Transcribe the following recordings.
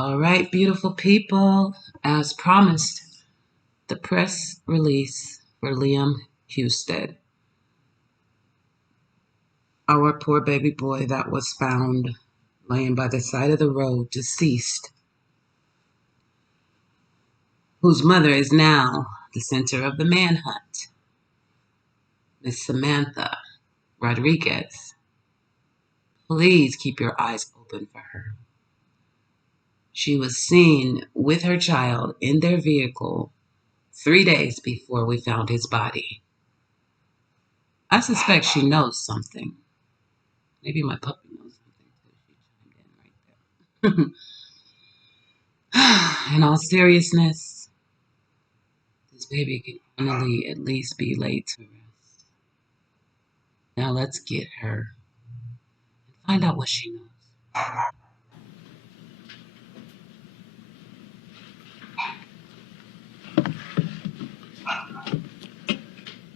All right, beautiful people. As promised, the press release for Liam Husted, our poor baby boy that was found laying by the side of the road, deceased, whose mother is now the center of the manhunt, Miss Samantha Rodriguez. Please keep your eyes open for her. She was seen with her child in their vehicle 3 days before we found his body. I suspect she knows something. Maybe my puppy knows something too. She chimed in right there. In all seriousness, this baby can only at least be laid to rest. Now let's get her and find out what she knows.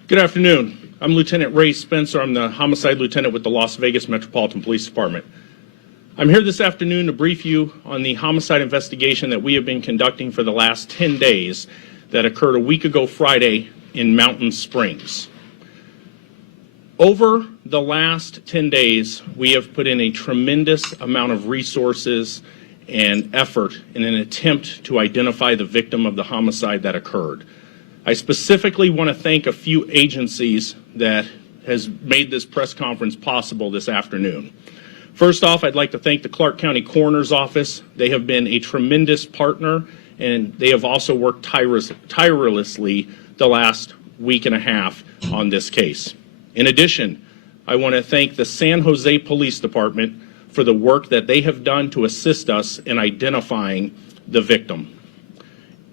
Good afternoon. I'm Lieutenant Ray Spencer. I'm the homicide lieutenant with the Las Vegas Metropolitan Police Department. I'm here this afternoon to brief you on the homicide investigation that we have been conducting for the last 10 days that occurred a week ago Friday in Mountain Springs. Over the last 10 days, we have put in a tremendous amount of resources and effort in an attempt to identify the victim of the homicide that occurred. I specifically want to thank a few agencies that has made this press conference possible this afternoon. First off, I'd like to thank the Clark County Coroner's Office. They have been a tremendous partner, and they have also worked tirelessly the last week and a half on this case. In addition, I want to thank the San Jose Police Department for the work that they have done to assist us in identifying the victim.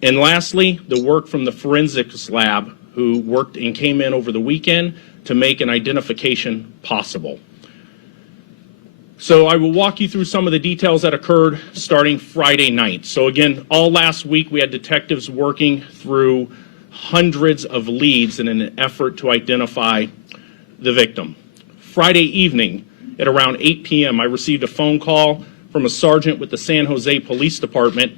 And lastly, the work from the forensics lab who worked and came in over the weekend to make an identification possible. So I will walk you through some of the details that occurred starting Friday night. So again, all last week we had detectives working through hundreds of leads in an effort to identify the victim. Friday evening at around 8 p.m., I received a phone call from a sergeant with the San Jose Police Department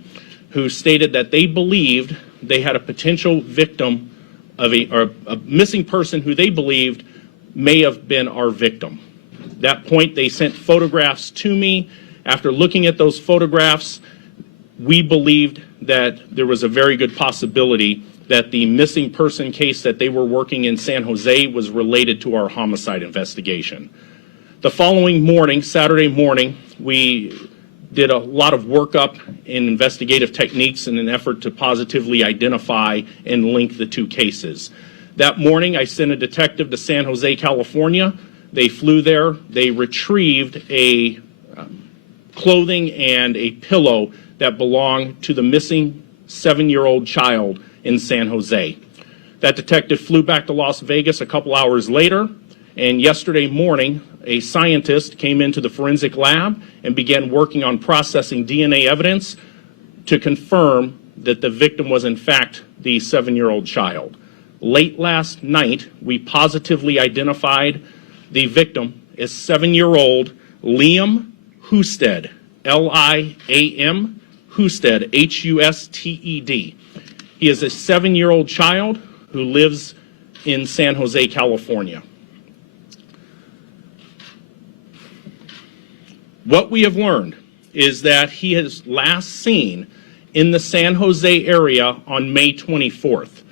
who stated that they believed they had a potential victim of a missing person who they believed may have been our victim. At that point, they sent photographs to me. After looking at those photographs, we believed that there was a very good possibility that the missing person case that they were working in San Jose was related to our homicide investigation. The following morning, Saturday morning, we did a lot of workup in investigative techniques in an effort to positively identify and link the two cases. That morning, I sent a detective to San Jose, California. They flew there. They retrieved a clothing and a pillow that belonged to the missing 7-year-old child in San Jose. That detective flew back to Las Vegas a couple hours later, and yesterday morning, a scientist came into the forensic lab and began working on processing DNA evidence to confirm that the victim was in fact the 7-year-old child. Late last night, we positively identified the victim as 7-year-old Liam Husted, L-I-A-M, Husted, H-U-S-T-E-D. He is a 7-year-old child who lives in San Jose, California. What we have learned is that he is last seen in the San Jose area on May 24th.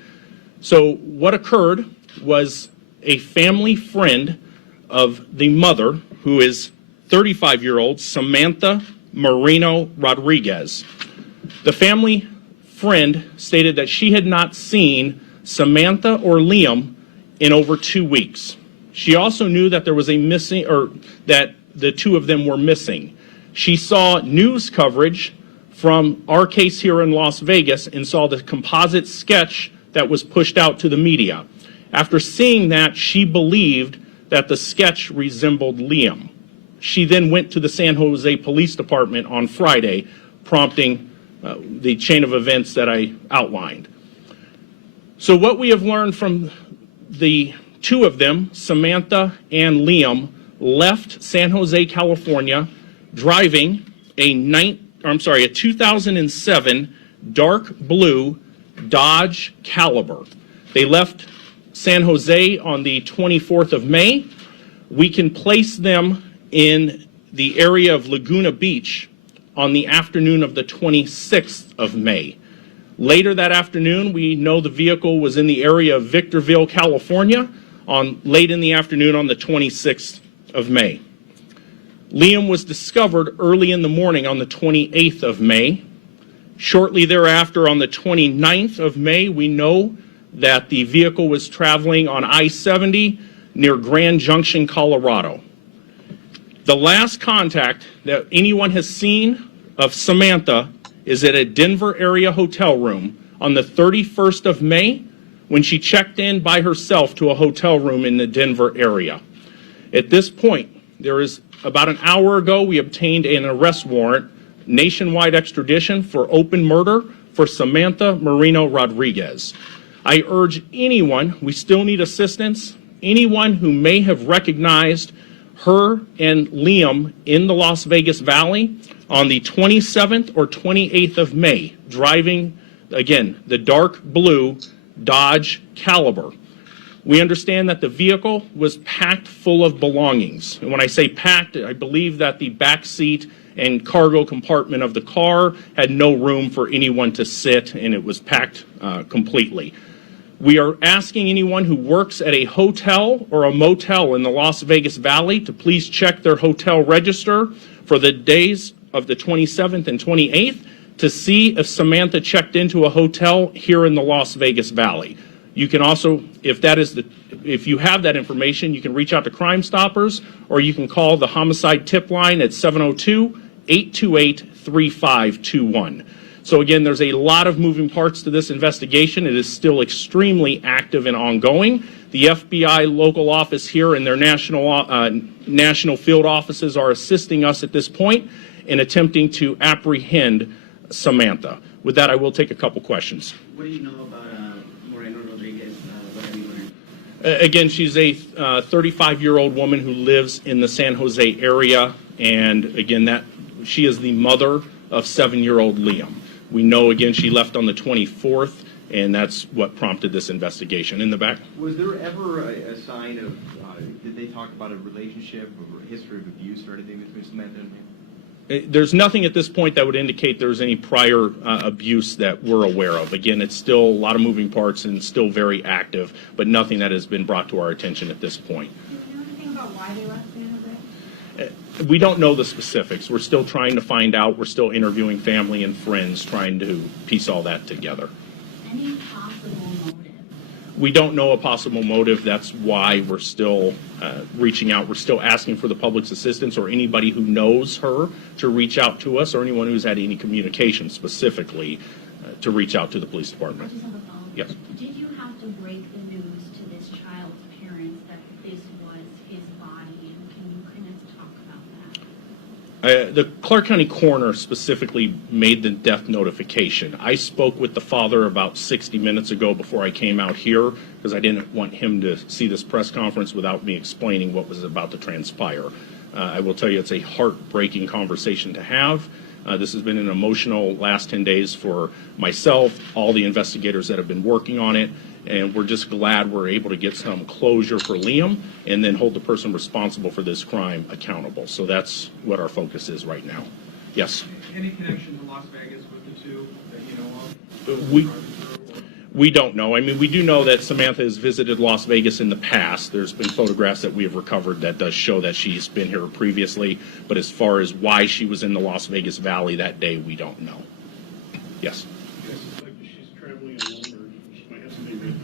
So what occurred was a family friend of the mother, who is 35-year-old Samantha Morena Rodriguez. The family friend stated that she had not seen Samantha or Liam in over 2 weeks. She also knew that there was a missing, or that the two of them were missing. She saw news coverage from our case here in Las Vegas and saw the composite sketch that was pushed out to the media. After seeing that, she believed that the sketch resembled Liam. She then went to the San Jose Police Department on Friday, prompting the chain of events that I outlined. So what we have learned from the two of them, Samantha and Liam, left San Jose, California, driving a a 2007 dark blue Dodge Caliber. They left San Jose on the 24th of May. We can place them in the area of Laguna Beach on the afternoon of the 26th of May. Later that afternoon, we know the vehicle was in the area of Victorville, California, late in the afternoon on the 26th of May. Liam was discovered early in the morning on the 28th of May. Shortly thereafter, on the 29th of May, we know that the vehicle was traveling on I-70 near Grand Junction, Colorado. The last contact that anyone has seen of Samantha is at a Denver area hotel room on the 31st of May when she checked in by herself to a hotel room in the Denver area. At this point, about an hour ago, we obtained an arrest warrant, nationwide extradition for open murder for Samantha Morena Rodriguez. I urge anyone, we still need assistance, anyone who may have recognized her and Liam in the Las Vegas Valley on the 27th or 28th of May, driving, again, the dark blue Dodge Caliber. We understand that the vehicle was packed full of belongings. And when I say packed, I believe that the back seat and cargo compartment of the car had no room for anyone to sit, and it was packed completely. We are asking anyone who works at a hotel or a motel in the Las Vegas Valley to please check their hotel register for the days of the 27th and 28th to see if Samantha checked into a hotel here in the Las Vegas Valley. You can also, if you have that information, you can reach out to Crime Stoppers, or you can call the homicide tip line at 702-828-3521. So again, there's a lot of moving parts to this investigation. It is still extremely active and ongoing. The FBI local office here and their national field offices are assisting us at this point in attempting to apprehend Samantha. With that, I will take a couple questions. What do you know about Morena Rodriguez? What have you learned? Again, she's a 35-year-old woman who lives in the San Jose area, and again, she is the mother of 7-year-old Liam. We know, again, she left on the 24th, and that's what prompted this investigation. In the back. Was there ever a sign of, did they talk about a relationship or a history of abuse or anything between Samantha and him? There's nothing at this point that would indicate there's any prior abuse that we're aware of. Again, it's still a lot of moving parts and still very active, but nothing that has been brought to our attention at this point. Do you know anything about why they left San Jose? We don't know the specifics. We're still trying to find out. We're still interviewing family and friends, trying to piece all that together. Any possible motive? We don't know a possible motive. That's why we're still reaching out. We're still asking for the public's assistance or anybody who knows her to reach out to us, or anyone who's had any communication specifically to reach out to the police department. I just have a follow-up. Yes. Did you have to break the news to this child's parents that this was his body? And can you kind of talk about that? The Clark County coroner specifically made the death notification. I spoke with the father about 60 minutes ago before I came out here because I didn't want him to see this press conference without me explaining what was about to transpire. I will tell you it's a heartbreaking conversation to have. This has been an emotional last 10 days for myself, all the investigators that have been working on it, and we're just glad we're able to get some closure for Liam and then hold the person responsible for this crime accountable. So that's what our focus is right now. Yes? Any connection to Las Vegas with the two that you know of? We don't know. I mean, we do know that Samantha has visited Las Vegas in the past. There's been photographs that we have recovered that does show that she's been here previously. But as far as why she was in the Las Vegas Valley that day, we don't know. Yes? She's traveling alone, or she might have somebody with her?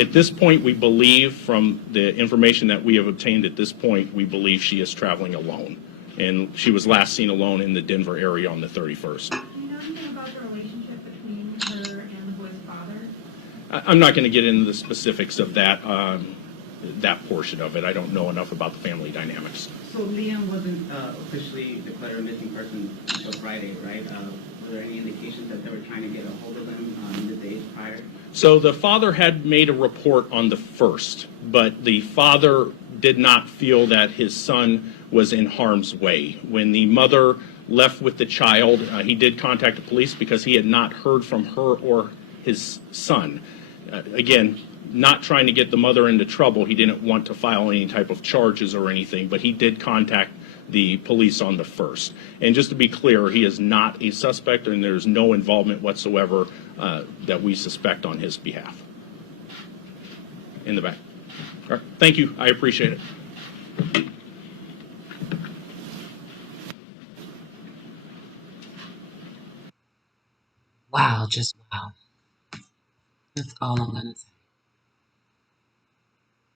At this point, we believe, from the information that we have obtained at this point, we believe she is traveling alone. And she was last seen alone in the Denver area on the 31st. Do you know anything about the relationship between her and the boy's father? I'm not going to get into the specifics of that portion of it. I don't know enough about the family dynamics. So Liam wasn't officially declared a missing person until Friday, right? Were there any indications that they were trying to get a hold of him the days prior? So the father had made a report on the 1st, but the father did not feel that his son was in harm's way. When the mother left with the child. He did contact the police because he had not heard from her or his son. Again, not trying to get the mother into trouble. He didn't want to file any type of charges or anything, but he did contact the police on the 1st. And just to be clear, he is not a suspect, and there's no involvement whatsoever that we suspect on his behalf. In the back. All right. Thank you. I appreciate it. Wow, just wow. That's all I'm going to say.